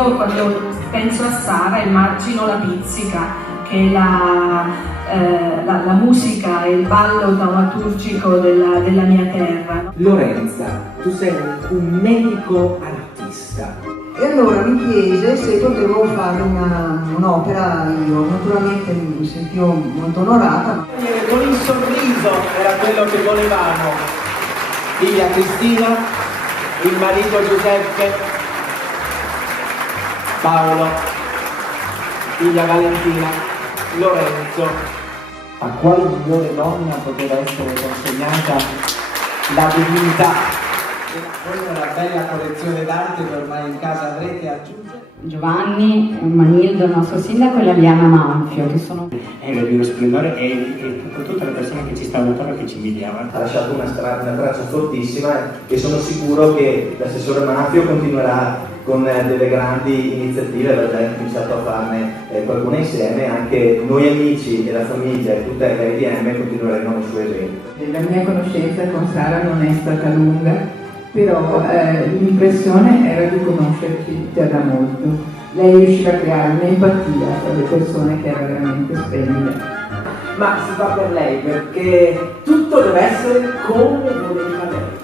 io quando penso a Sara immagino la pizzica, che è la musica e il ballo taumaturgico della mia terra. Lorenza, tu sei un medico artista. E allora mi chiese se potevo fare un'opera io. Naturalmente mi sentivo molto onorata. Con il sorriso era quello che volevamo. Figlia Cristina, il marito Giuseppe, Paolo, figlia Valentina, Lorenzo. A quale migliore donna poteva essere consegnata la divinità? Poi una bella collezione d'arte che ormai in casa avrete aggiungere. Giovanni Manildo, il nostro sindaco, e Liliana Manfio, che sono... È di uno splendore e tutte le persone che ci stavano attorno, che ci invidiavano. Ha lasciato una traccia fortissima e sono sicuro che l'assessore Manfio continuerà con delle grandi iniziative, aveva già iniziato a farne qualcuna insieme, anche noi amici e la famiglia e tutta l'IDM continueremo nel suo esempio. La mia conoscenza con Sara non è stata lunga, però l'impressione era di conoscerci già da molto. Lei riusciva a creare un'empatia tra le persone che era veramente splendida. Ma si fa per lei perché tutto deve essere come voleva lei.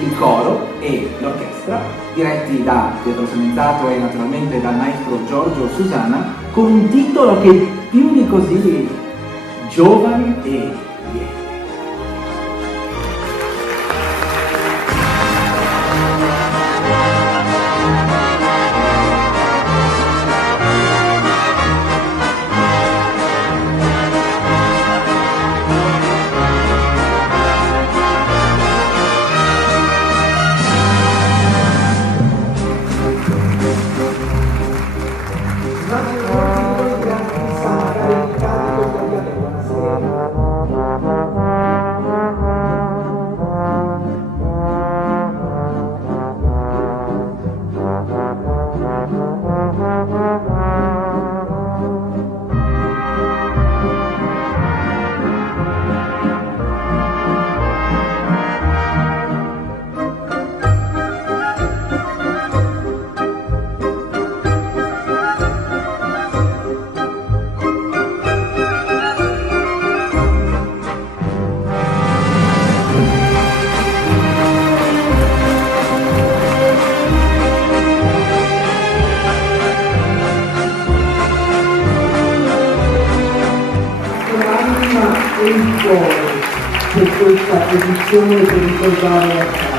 Il coro e l'orchestra, diretti da Pietro Sementato e naturalmente dal maestro Giorgio Susana, con un titolo che più di così, Giovani e Lieti. E il cuore per questa edizione per ricordare la